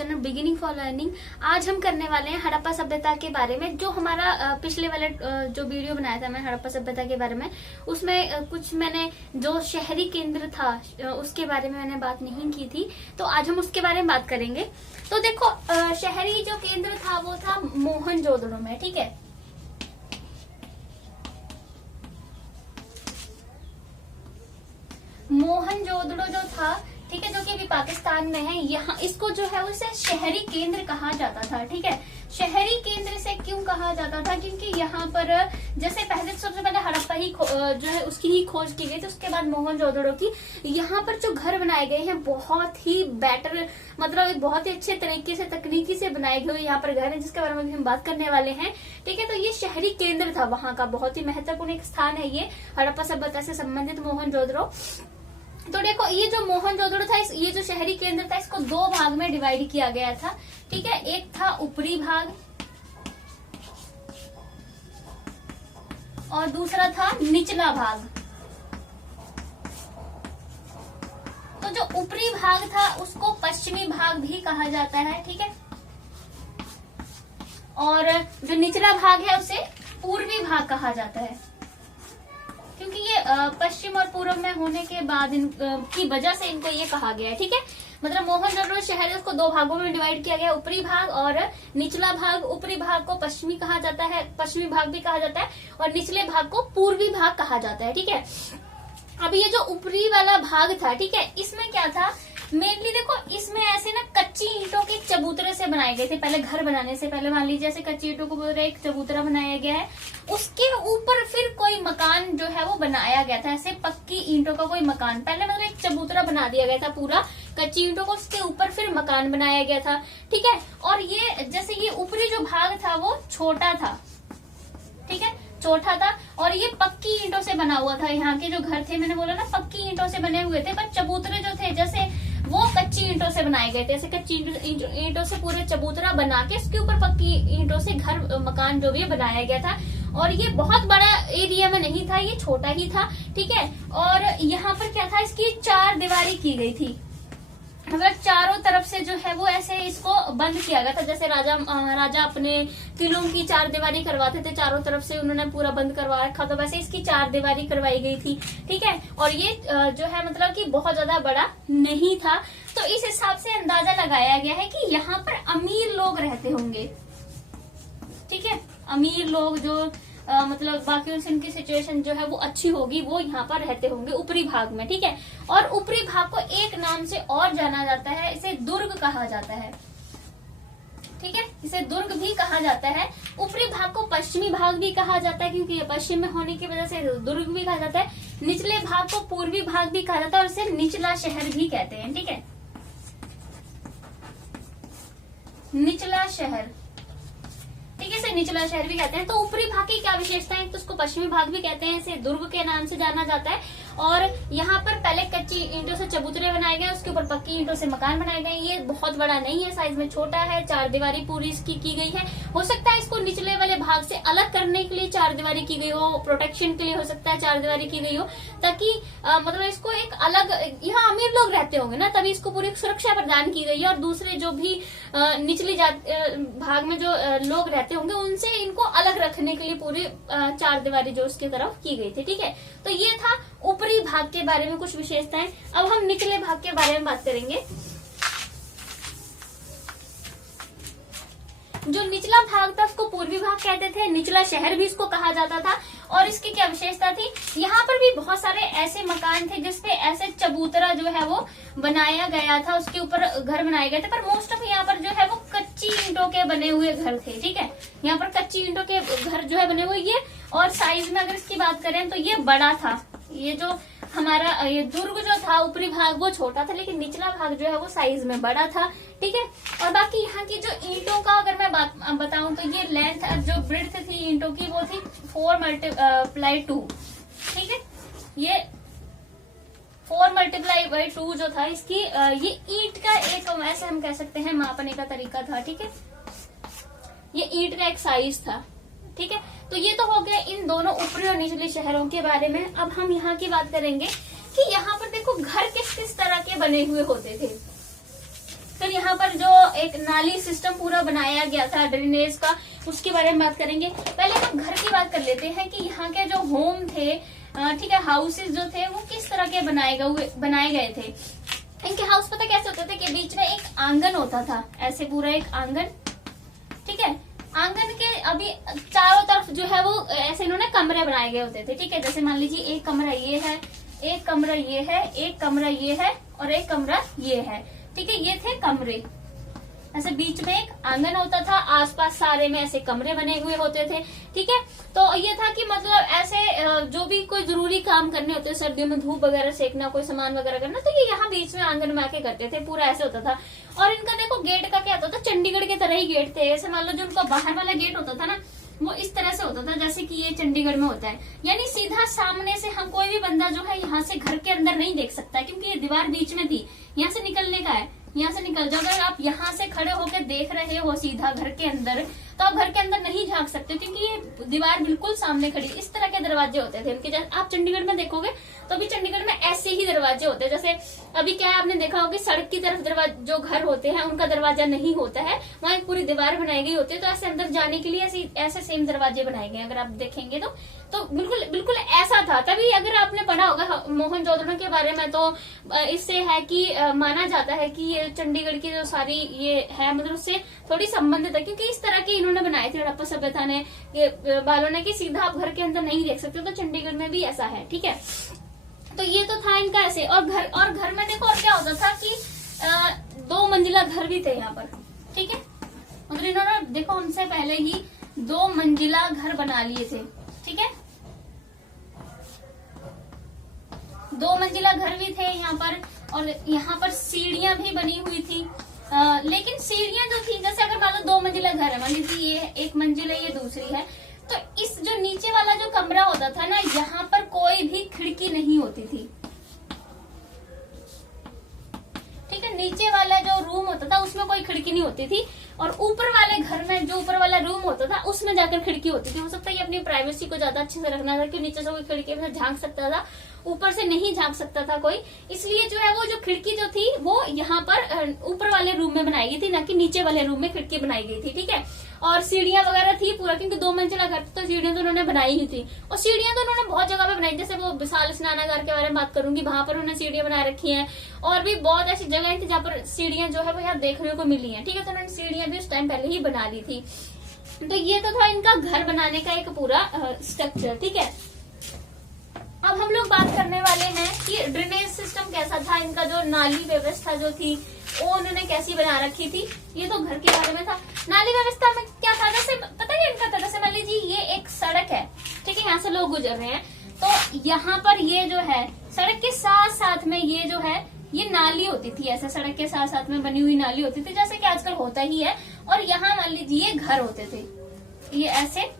Channel beginning for learning. आज हम करने वाले हैं हड़प्पा सभ्यता के बारे में। जो हमारा पिछले वाले जो वीडियो बनाया था मैं हड़प्पा सभ्यता के बारे में, उसमें कुछ मैंने जो शहरी केंद्र था उसके बारे में मैंने बात नहीं की थी, तो आज हम उसके बारे में बात करेंगे। तो देखो, शहरी जो केंद्र था वो था मोहनजोदड़ो में। ठीक है, मोहनजोदड़ो जो था, ठीक है, जो कि अभी पाकिस्तान में है, यहाँ इसको जो है उसे शहरी केंद्र कहा जाता था। ठीक है, शहरी केंद्र से क्यों कहा जाता था? क्योंकि यहाँ पर जैसे पहले सबसे पहले हड़प्पा ही जो है उसकी ही खोज की गई थी, उसके बाद मोहनजोदड़ो की। यहाँ पर जो घर बनाए गए हैं बहुत ही बेटर, मतलब बहुत ही अच्छे तरीके से तकनीकी से बनाए गए यहाँ पर घर है, जिसके बारे में हम बात करने वाले हैं। ठीक है, तो ये शहरी केंद्र था वहां का, बहुत ही महत्वपूर्ण एक स्थान है ये हड़प्पा सभ्यता से संबंधित मोहनजोदड़ो। तो देखो, ये जो मोहनजोदड़ो था, ये जो शहरी केंद्र था, इसको दो भाग में डिवाइड किया गया था। ठीक है, एक था ऊपरी भाग और दूसरा था निचला भाग। तो जो ऊपरी भाग था उसको पश्चिमी भाग भी कहा जाता है। ठीक है, और जो निचला भाग है उसे पूर्वी भाग कहा जाता है, क्योंकि ये पश्चिम और पूर्व में होने के बाद की वजह से इनको ये कहा गया है। ठीक है, मतलब मोहनजोदड़ो शहर है उसको दो भागों में डिवाइड किया गया, ऊपरी भाग और निचला भाग। ऊपरी भाग को पश्चिमी कहा जाता है, पश्चिमी भाग भी कहा जाता है, और निचले भाग को पूर्वी भाग कहा जाता है। ठीक है, अब ये जो ऊपरी वाला भाग था, ठीक है, इसमें क्या था मेनली, देखो इसमें ऐसे ना कच्ची ईंटों के चबूतरे से बनाए गए थे। पहले घर बनाने से पहले मान लीजिए ऐसे कच्ची ईंटों को पूरा एक चबूतरा बनाया गया है, उसके ऊपर फिर कोई मकान जो है वो बनाया गया था, ऐसे पक्की ईंटों का कोई मकान। पहले मतलब एक चबूतरा बना दिया गया था पूरा कच्ची ईंटों को, उसके ऊपर फिर मकान बनाया गया था। ठीक है, और ये जैसे ये ऊपरी जो भाग था वो छोटा था, ठीक है, छोटा था, और ये पक्की ईंटों से बना हुआ था। यहाँ के जो घर थे, मैंने बोला ना पक्की ईंटों से बने हुए थे, पर चबूतरे जो थे जैसे वो कच्ची ईंटों से बनाए गए थे। ऐसे कच्ची ईंटों से पूरे चबूतरा बना के उसके ऊपर पक्की ईंटों से घर मकान जो भी बनाया गया था। और ये बहुत बड़ा एरिया में नहीं था, ये छोटा ही था। ठीक है, और यहाँ पर क्या था, इसकी चार दीवारी की गई थी, मतलब चारों तरफ से जो है वो ऐसे इसको बंद किया गया था। जैसे राजा अपने किलों की चार दीवारी करवाते थे, चारों तरफ से उन्होंने पूरा बंद करवा रखा, तो वैसे इसकी चार दीवारी करवाई गई थी। ठीक है, और ये जो है मतलब कि बहुत ज्यादा बड़ा नहीं था, तो इस हिसाब से अंदाजा लगाया गया है कि यहाँ पर अमीर लोग रहते होंगे। ठीक है, अमीर लोग जो मतलब बाकी उनकी सिचुएशन जो है वो अच्छी होगी, वो यहाँ पर रहते होंगे ऊपरी भाग में। ठीक है, और ऊपरी भाग को एक नाम से और जाना जाता है, इसे दुर्ग कहा जाता है। ठीक है, इसे दुर्ग भी कहा जाता है। ऊपरी भाग को पश्चिमी भाग भी कहा जाता है, क्योंकि ये पश्चिम में होने की वजह से दुर्ग भी कहा जाता है। निचले भाग को पूर्वी भाग भी कहा जाता है, और इसे निचला शहर भी कहते हैं। ठीक है, निचला शहर, ठीक है, इसे निचला शहर भी कहते हैं। तो ऊपरी भाग की क्या विशेषता है, तो उसको पश्चिमी भाग भी कहते हैं, इसे दुर्ग के नाम से जाना जाता है। और यहाँ पर पहले कच्ची ईंटों से चबूतरे बनाए गए, उसके ऊपर पक्की ईंटों से मकान बनाए गए। ये बहुत बड़ा नहीं है, साइज में छोटा है, चार दीवारी पूरी इसकी की गई है। हो सकता है इसको निचले वाले भाग से अलग करने के लिए चार दीवारी की गई हो, प्रोटेक्शन के लिए हो सकता है चार दीवारी की गई हो, ताकि मतलब इसको एक अलग, यहाँ अमीर लोग रहते होंगे ना, तभी इसको पूरी सुरक्षा प्रदान की गई है। और दूसरे जो भी निचली भाग में जो लोग रहते होंगे उनसे इनको अलग रखने के लिए पूरी चार दीवारी जो उसकी तरफ की गई थी। ठीक है, तो ये था ऊपरी भाग के बारे में कुछ विशेषताएं। अब हम निचले भाग के बारे में बात करेंगे। जो निचला भाग था उसको पूर्वी भाग कहते थे, निचला शहर भी इसको कहा जाता था। और इसकी क्या विशेषता थी, यहाँ पर भी बहुत सारे ऐसे मकान थे जिसपे ऐसे चबूतरा जो है वो बनाया गया था, उसके ऊपर घर बनाए गए थे, पर मोस्ट ऑफ यहाँ पर जो है वो कच्ची ईंटों के बने हुए घर थे। ठीक है, यहाँ पर कच्ची ईंटों के घर जो है बने हुए ये, और साइज में अगर इसकी बात करें तो ये बड़ा था। ये जो हमारा ये दुर्ग जो था ऊपरी भाग वो छोटा था, लेकिन निचला भाग जो है वो साइज में बड़ा था। ठीक है, और बाकी यहाँ की जो ईंटों का अगर मैं बताऊं तो ये लेंथ जो ब्रेड्थ थी ईंटों की वो थी 4×2। ठीक है, ये 4×2 जो था इसकी, ये ईंट का एक ऐसे हम कह सकते हैं मापने का तरीका था। ठीक है, ये ईंट का एक साइज था। ठीक है, तो ये तो हो गया इन दोनों ऊपरी और निचले शहरों के बारे में। अब हम यहाँ की बात करेंगे कि यहाँ पर देखो घर किस किस तरह के बने हुए होते थे। फिर यहाँ पर जो एक नाली सिस्टम पूरा बनाया गया था ड्रेनेज का, उसके बारे में बात करेंगे। पहले हम घर की बात कर लेते हैं कि यहाँ के जो होम थे, ठीक है, हाउसेज जो थे वो किस तरह के बनाए गए थे। इनके हाउस पता कैसे होते थे कि बीच में एक आंगन होता था, ऐसे पूरा एक आंगन, ठीक है। आंगन के अभी चारों तरफ जो है वो ऐसे इन्होंने कमरे बनाए गए होते थे, ठीक है। जैसे मान लीजिए एक कमरा ये है, एक कमरा ये है, एक कमरा ये है और एक कमरा ये है, ठीक है। ये थे कमरे, ऐसे बीच में एक आंगन होता था, आसपास सारे में ऐसे कमरे बने हुए होते थे, ठीक है। तो ये था कि मतलब ऐसे जो भी कोई जरूरी काम करने होते, सर्दियों में धूप वगैरह सेकना, कोई सामान वगैरह करना, तो ये यहाँ बीच में आंगन में आके करते थे, पूरा ऐसे होता था। और इनका देखो गेट का क्या होता था, चंडीगढ़ के तरह ही गेट थे। ऐसे मान लो जो उनका बाहर वाला गेट होता था ना, वो इस तरह से होता था जैसे कि ये चंडीगढ़ में होता है, यानी सीधा सामने से हम कोई भी बंदा जो है यहाँ से घर के अंदर नहीं देख सकता, क्योंकि ये दीवार बीच में थी, यहाँ से निकलने का है, यहाँ से निकल जाओ। अगर आप यहाँ से खड़े होकर देख रहे हो सीधा घर के अंदर, तो आप घर के अंदर नहीं झांक सकते, क्योंकि ये दीवार बिल्कुल सामने खड़ी। इस तरह के दरवाजे होते थे इनके। आप चंडीगढ़ में देखोगे तो अभी चंडीगढ़ में ऐसे ही दरवाजे होते हैं। जैसे अभी क्या है, आपने देखा होगा सड़क की तरफ दरवाजा, जो घर होते हैं उनका दरवाजा नहीं होता है, वहाँ एक पूरी दीवार बनाई गई होती है, तो ऐसे अंदर जाने के लिए ऐसे सेम दरवाजे बनाए गए। अगर आप देखेंगे तो बिल्कुल बिल्कुल ऐसा था। तभी अगर आपने पढ़ा होगा मोहनजोदड़ो के बारे में, तो इससे है कि माना जाता है कि ये चंडीगढ़ की जो सारी ये है, मतलब उससे थोड़ी संबंधित है, क्योंकि इस तरह की इन्होंने बनाए थे हड़प्पा सभ्यता ने, वालों ने, कि सीधा आप घर के अंदर नहीं देख सकते। तो चंडीगढ़ में भी ऐसा है, ठीक है। तो ये तो था इनका ऐसे। और घर में देखो और क्या होता था कि 2 मंजिला घर भी थे यहाँ पर, ठीक है। मतलब इन्होंने देखो हमसे पहले ही 2 मंजिला घर बना लिए थे, ठीक है। 2 मंजिला घर भी थे यहाँ पर, और यहाँ पर सीढ़ियां भी बनी हुई थी। लेकिन सीढ़ियां जो थी, जैसे अगर मान लो 2 मंजिला घर है, मान लीजिए ये एक मंजिल है, ये दूसरी है, तो इस जो नीचे वाला जो कमरा होता था ना, यहाँ पर कोई भी खिड़की नहीं होती थी, ठीक है। नीचे वाला जो रूम होता था उसमें कोई खिड़की नहीं होती थी, और ऊपर वाले घर में जो ऊपर वाला रूम होता था उसमें जाकर खिड़की होती थी। हो सकता है ये अपनी प्राइवेसी को ज्यादा अच्छे से रखना था, कि नीचे से कोई खिड़की में झांक सकता था, ऊपर से नहीं झांक सकता था कोई, इसलिए जो है वो जो खिड़की जो थी वो यहाँ पर ऊपर वाले रूम में बनाई गई थी, ना कि नीचे वाले रूम में खिड़की बनाई गई थी, ठीक है। और सीढ़ियां वगैरह थी पूरा, क्योंकि 2 मंजिला घर तो सीढ़ियां तो उन्होंने बनाई ही थी। और सीढ़ियां तो उन्होंने बहुत जगह पे बनाई, जैसे वो विशाल स्नानागार के बारे में बात करूंगी, वहां पर उन्होंने सीढ़ियां बना रखी हैं। और भी बहुत ऐसी जगह थी जहाँ पर सीढ़ियां जो है वो यहाँ देखने को मिली है, ठीक है। तो उन्होंने सीढ़ियां भी उस टाइम पहले ही बना ली थी। तो ये तो था इनका घर बनाने का एक पूरा स्ट्रक्चर, ठीक है। अब हम लोग बात करने वाले हैं कि ड्रेनेज सिस्टम कैसा था इनका, जो नाली व्यवस्था जो थी वो उन्होंने कैसी बना रखी थी। ये तो घर के बारे में था। नाली व्यवस्था में क्या था, जैसे पता है इनका था, जैसे मान लीजिए ये एक सड़क है, ठीक है, यहाँ से लोग गुजर रहे हैं, तो यहाँ पर ये जो है सड़क के साथ साथ में ये जो है ये नाली होती थी, ऐसे सड़क के साथ साथ में बनी हुई नाली होती थी, जैसे कि आजकल होता ही है। और यहाँ मान लीजिए घर होते थे, ये ऐसे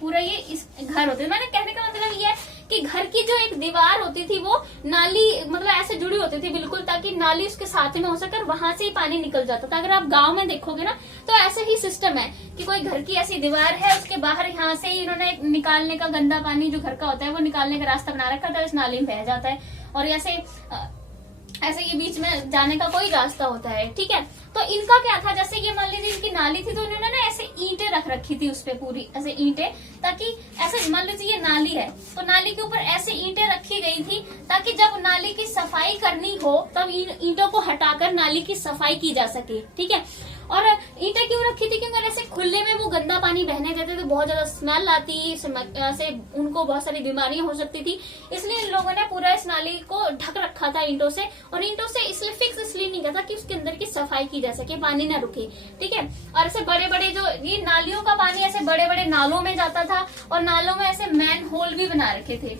पूरा ये इस घर होते थे। मैंने कहने का मतलब ये है कि घर की जो एक दीवार होती थी वो नाली मतलब ऐसे जुड़ी होती थी बिल्कुल, ताकि नाली उसके साथ में हो सके, वहां से ही पानी निकल जाता था। अगर आप गांव में देखोगे ना तो ऐसे ही सिस्टम है कि कोई घर की ऐसी दीवार है, उसके बाहर यहाँ से ही इन्होंने निकालने का, गंदा पानी जो घर का होता है वो निकालने का रास्ता बना रखा था, इस नाली में बह जाता है, और ऐसे ये बीच में जाने का कोई रास्ता होता है, ठीक है। तो इनका क्या था, जैसे ये मान लीजिए इनकी नाली थी, तो उन्होंने ना ऐसे ईंटें रख रखी थी उस पे, पूरी ऐसे ईंटें, ताकि ऐसे मान लीजिए ये नाली है तो नाली के ऊपर ऐसे ईंटें रखी गई थी, ताकि जब नाली की सफाई करनी हो तब ईंटों को हटाकर नाली की सफाई की जा सके, ठीक है। और ईंटें क्यों रखी थी, क्योंकि ऐसे खुले में वो गंदा पानी बहने देते तो बहुत ज्यादा स्मेल आती, से उनको बहुत सारी बीमारियां हो सकती थी, इसलिए इन लोगों ने पूरा इस नाली को ढक रखा था ईंटों से। और ईंटों से इसलिए फिक्स इसलिए नहीं किया था कि उसके अंदर की सफाई की जा सके, पानी ना रुके, ठीक है। और ऐसे बड़े बड़े जो ये नालियों का पानी ऐसे बड़े बड़े नालों में जाता था, और नालों में ऐसे मैन होल भी बना रखे थे,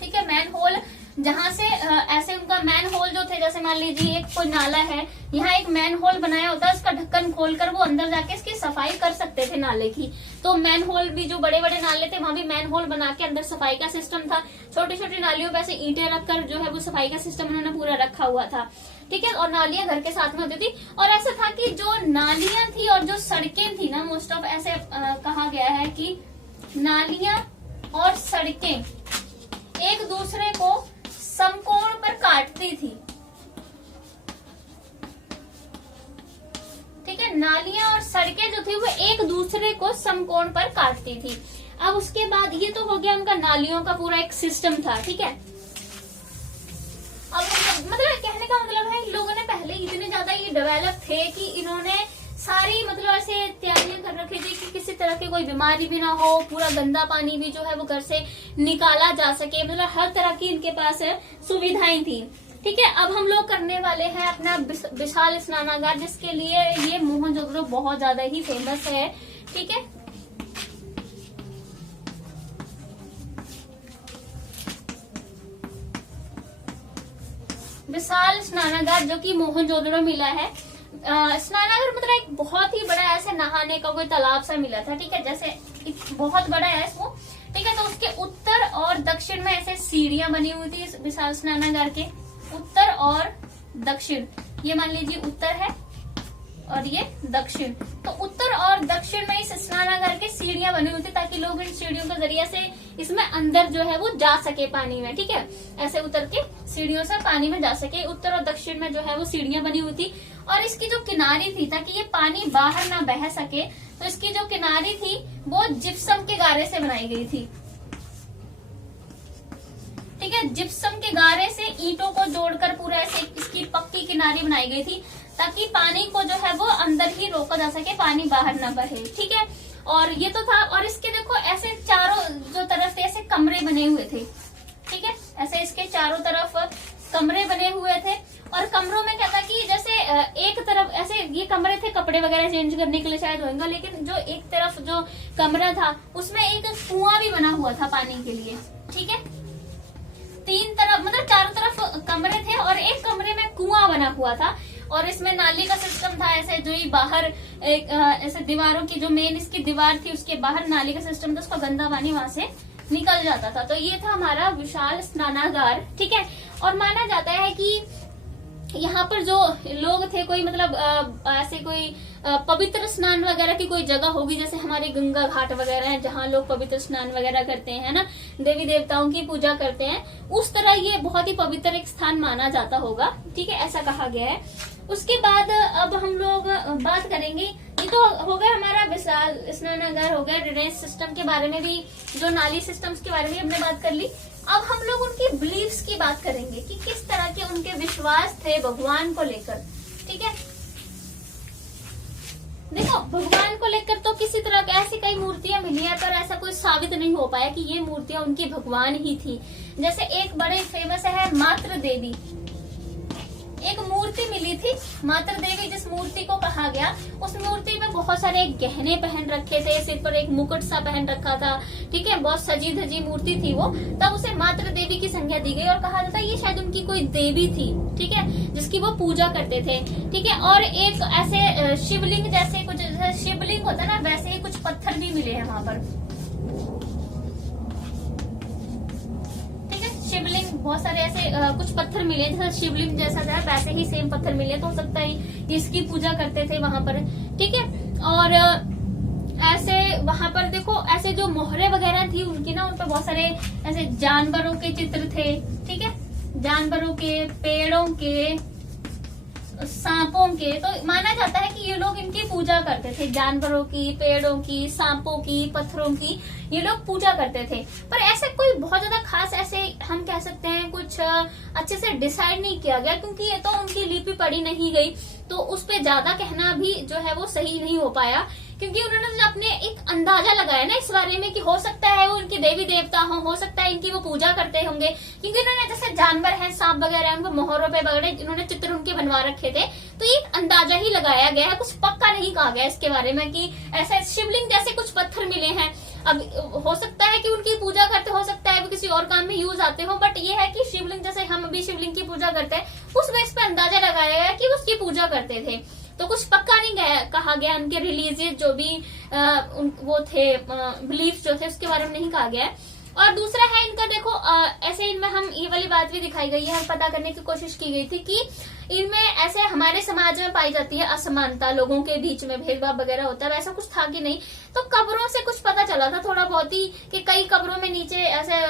ठीक है। मैन होल जहां से ऐसे उनका मैन होल जो थे, जैसे मान लीजिए एक कोई नाला है, यहाँ एक मैन होल बनाया होता है, उसका ढक्कन खोलकर वो अंदर जाके इसकी सफाई कर सकते थे नाले की। तो मैन होल भी, जो बड़े बड़े नाले थे वहां भी मैन होल बना के अंदर सफाई का सिस्टम था। छोटी छोटी नालियों पे ऐसे ईंटें रखकर जो है वो सफाई का सिस्टम उन्होंने पूरा रखा हुआ था, ठीक है। और नालियां घर के साथ में होती थी। और ऐसा था कि जो नालियां थी और जो सड़कें थी ना, मोस्ट ऑफ ऐसे कहा गया है कि नालियां और सड़कें एक दूसरे को समकोण पर काटती थी, नालियां और सड़कें जो थी वो एक दूसरे को समकोण पर काटती थी। अब उसके बाद ये तो हो गया उनका नालियों का पूरा एक सिस्टम था, ठीक है। अब मतलब कहने का मतलब है इन लोगों ने पहले इतने ज्यादा ये डेवलप थे कि इन्होंने सारी मतलब ऐसे तैयारियां कर रखी थी कि किसी तरह की कोई बीमारी भी ना हो, पूरा गंदा पानी भी जो है वो घर से निकाला जा सके, मतलब हर तरह की इनके पास सुविधाएं थी, ठीक है। अब हम लोग करने वाले हैं अपना विशाल स्नानागार, जिसके लिए ये मोहनजोदड़ो बहुत ज्यादा ही फेमस है, ठीक है। विशाल स्नानागार जो कि मोहनजोदड़ो मिला है। स्नानागार मतलब एक बहुत ही बड़ा ऐसे नहाने का कोई तालाब सा मिला था, ठीक है। जैसे बहुत बड़ा है इसको, ठीक है। तो उसके उत्तर और दक्षिण में ऐसे सीढ़ियां बनी हुई थी इस विशाल स्नानागार के, उत्तर और दक्षिण, ये मान लीजिए उत्तर है और ये दक्षिण। तो उत्तर और दक्षिण में इस स्नानागार की सीढ़ियां बनी हुई थी ताकि लोग इन सीढ़ियों के जरिए से इसमें अंदर जो है वो जा सके पानी में, ठीक है। ऐसे उतर के सीढ़ियों से पानी में जा सके। उत्तर और दक्षिण में जो है वो सीढ़ियां बनी हुई थी और इसकी जो किनारी थी ताकि ये पानी बाहर ना बह सके, तो इसकी जो किनारी थी वो जिप्सम के गारे से बनाई गई थी, ठीक है। जिप्सम के गारे से ईंटों को जोड़कर पूरा ऐसे इसकी पक्की किनारी बनाई गई थी ताकि पानी को जो है वो अंदर ही रोका जा सके, पानी बाहर न बहे, ठीक है। और ये तो था। और इसके देखो ऐसे चारों जो तरफ थे ऐसे कमरे बने हुए थे, ठीक है। ऐसे इसके चारों तरफ कमरे बने हुए थे और कमरों में क्या था कि जैसे एक तरफ ऐसे ये कमरे थे कपड़े वगैरह चेंज करने के लिए शायद होगा, लेकिन जो एक तरफ जो कमरा था उसमें एक कुआं भी बना हुआ था पानी के लिए, ठीक है। तीन तरफ मतलब चारों तरफ कमरे थे और एक कमरे में कुआं बना हुआ था और इसमें नाली का सिस्टम था। ऐसे जो ही बाहर एक ऐसे दीवारों की जो मेन इसकी दीवार थी उसके बाहर नाली का सिस्टम था, उसका गंदा पानी वहां से निकल जाता था। तो ये था हमारा विशाल स्नानागार, ठीक है। और माना जाता है कि यहाँ पर जो लोग थे कोई मतलब ऐसे कोई पवित्र स्नान वगैरह की कोई जगह होगी, जैसे हमारे गंगा घाट वगैरह हैं जहाँ लोग पवित्र स्नान वगैरह करते हैं ना, देवी देवताओं की पूजा करते हैं, उस तरह ये बहुत ही पवित्र एक स्थान माना जाता होगा, ठीक है, ऐसा कहा गया है। उसके बाद अब हम लोग बात करेंगे, ये तो हो गया हमारा विशाल स्नानागार, हो गया ड्रेनेज सिस्टम के बारे में भी, जो नाली सिस्टम्स के बारे में हमने बात कर ली। अब हम लोग उनकी बिलीफ्स की बात करेंगे कि किस तरह के उनके विश्वास थे भगवान को लेकर, ठीक है। देखो भगवान को लेकर तो किसी तरह की ऐसी कई मूर्तियां मिली है पर ऐसा कोई साबित नहीं हो पाया कि ये मूर्तियां उनकी भगवान ही थी। जैसे एक बड़े फेमस है मातृ देवी, एक मूर्ति मिली थी मातृ देवी, जिस मूर्ति को कहा गया उस मूर्ति में बहुत सारे गहने पहन रखे थे, सिर पर एक मुकुट सा पहन रखा था, ठीक है, बहुत सजी धजी मूर्ति थी वो, तब उसे मातृ देवी की संज्ञा दी गई और कहा जाता है ये शायद उनकी कोई देवी थी, ठीक है, जिसकी वो पूजा करते थे, ठीक है। और एक ऐसे शिवलिंग जैसे कुछ शिवलिंग होता है ना, वैसे ही कुछ पत्थर भी मिले हैं वहां पर, शिवलिंग बहुत सारे ऐसे कुछ पत्थर मिले जैसे शिवलिंग जैसा था वैसे ही सेम पत्थर मिले, तो हो सकता है इसकी पूजा करते थे वहां पर, ठीक है। और ऐसे वहां पर देखो ऐसे जो मोहरे वगैरह थी उनकी ना, उन पर बहुत सारे ऐसे जानवरों के चित्र थे, ठीक है, जानवरों के, पेड़ों के, सांपों के। तो माना जाता है कि ये लोग इनकी पूजा करते थे, जानवरों की, पेड़ों की, सांपों की, पत्थरों की, ये लोग पूजा करते थे। पर ऐसे कोई बहुत ज्यादा खास ऐसे हम कह सकते हैं कुछ अच्छे से डिसाइड नहीं किया गया, क्योंकि ये तो उनकी लिपि पढ़ी नहीं गई, तो उस पे ज्यादा कहना भी जो है वो सही नहीं हो पाया, क्योंकि उन्होंने अपने एक अंदाजा लगाया ना इस बारे में कि हो सकता है वो उनके देवी देवता हो सकता है इनकी वो पूजा करते होंगे, क्योंकि उन्होंने जैसे जानवर हैं, सांप वगैरह, उनको मोहरों पे वगैरह इन्होंने चित्र उनके बनवा रखे थे, तो ये अंदाजा ही लगाया गया है, कुछ पक्का नहीं कहा गया इसके बारे में कि ऐसे शिवलिंग जैसे कुछ पत्थर मिले हैं। अब हो सकता है कि उनकी पूजा करते, हो सकता है वो किसी और काम में यूज आते हो, बट ये है कि शिवलिंग जैसे हम अभी शिवलिंग की पूजा करते हैं उस बेस पे अंदाजा लगाया गया कि उसकी पूजा करते थे, तो कुछ पक्का नहीं गया कहा गया। उनके रिलीजियस जो भी वो थे बिलीफ जो थे उसके बारे में नहीं कहा गया है। और दूसरा है इनका देखो ऐसे इनमें हम ये वाली बात भी दिखाई गई है, पता करने की कोशिश की गई थी कि इनमें ऐसे हमारे समाज में पाई जाती है असमानता, लोगों के बीच में भेदभाव वगैरह होता है, वैसा कुछ था कि नहीं। तो कब्रों से कुछ पता चला था थोड़ा बहुत ही कि कई कब्रों में नीचे ऐसे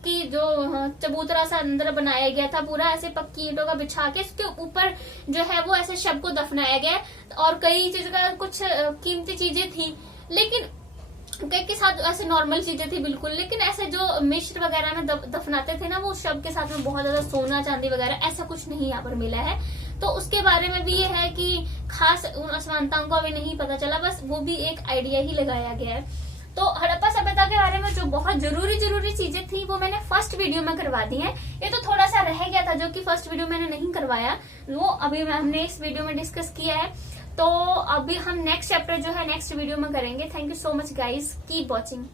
पक्की जो चबूतरा सा अंदर बनाया गया था, पूरा ऐसे पक्की ईंटों का बिछा के इसके ऊपर जो है वो ऐसे शव को दफनाया गया। और कई चीज का कुछ कीमती चीजें थी, लेकिन केक के साथ ऐसे नॉर्मल चीजें थी बिल्कुल, लेकिन ऐसे जो मिश्र वगैरह में दफनाते थे ना, वो शव के साथ में बहुत ज्यादा सोना चांदी वगैरह ऐसा कुछ नहीं यहाँ पर मिला है। तो उसके बारे में भी ये है कि खास उन असमानताओं को अभी नहीं पता चला, बस वो भी एक आइडिया ही लगाया गया है। तो हड़प्पा सभ्यता के बारे में जो बहुत जरूरी चीजें थी वो मैंने फर्स्ट वीडियो में करवा दी हैं। ये तो थोड़ा सा रह गया था जो कि फर्स्ट वीडियो मैंने नहीं करवाया, वो अभी हमने इस वीडियो में डिस्कस किया है। तो अभी हम नेक्स्ट चैप्टर जो है नेक्स्ट वीडियो में करेंगे। Thank you so much guys, keep watching.